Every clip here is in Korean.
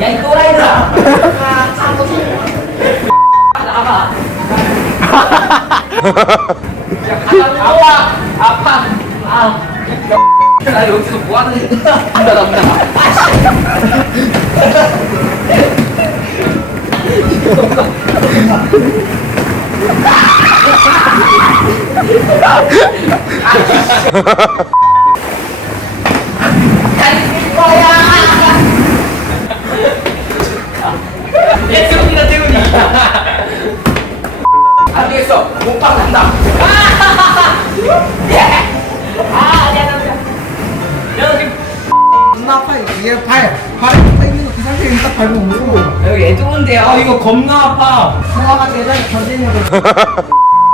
야이 또라이들아 아 참고 나가 아파 아파 아 나 여기서 뭐 하는 나나 달릴 거야. 얘 태훈이다 태훈이. 안 되겠어. 몸빵 난다. 예. 아 아니야 나 그냥. 야 지금 존나 아파 얘 발. 발에 붙어 있는 거 그 상태에서 딱 밟으면 무서워. 여기 애 좋은데요. 아 이거 겁나 아파. 소화가 대단히 던지는 거. 아 있어.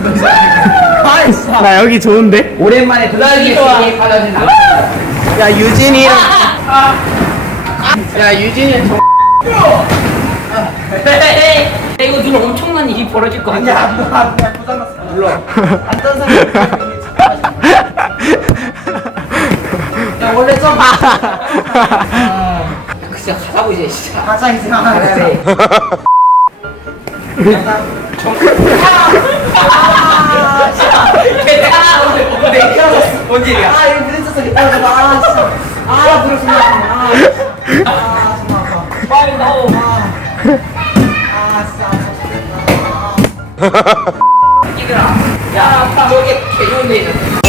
나 여기 좋은데? 오랜만에 드라이브 시기에 팔려진 남. 야 유진이랑 야 유진이 정... 이거 눈 엄청난 일이 벌어질 거 아니야? 야, 아. 안떤 사람. 야 원래 좀 봐. 진짜 가자고 이제 진짜. 가자 이제. 뭔 일이야? 아 이거 부딪혔어. 기다려봐. 아 진짜. 아 부딪힌다. 아. 아 정말 아파. 빨리 나오. 아 진짜 아파. 이들아. 야, 딱 저기 개 좋은 데 있는데.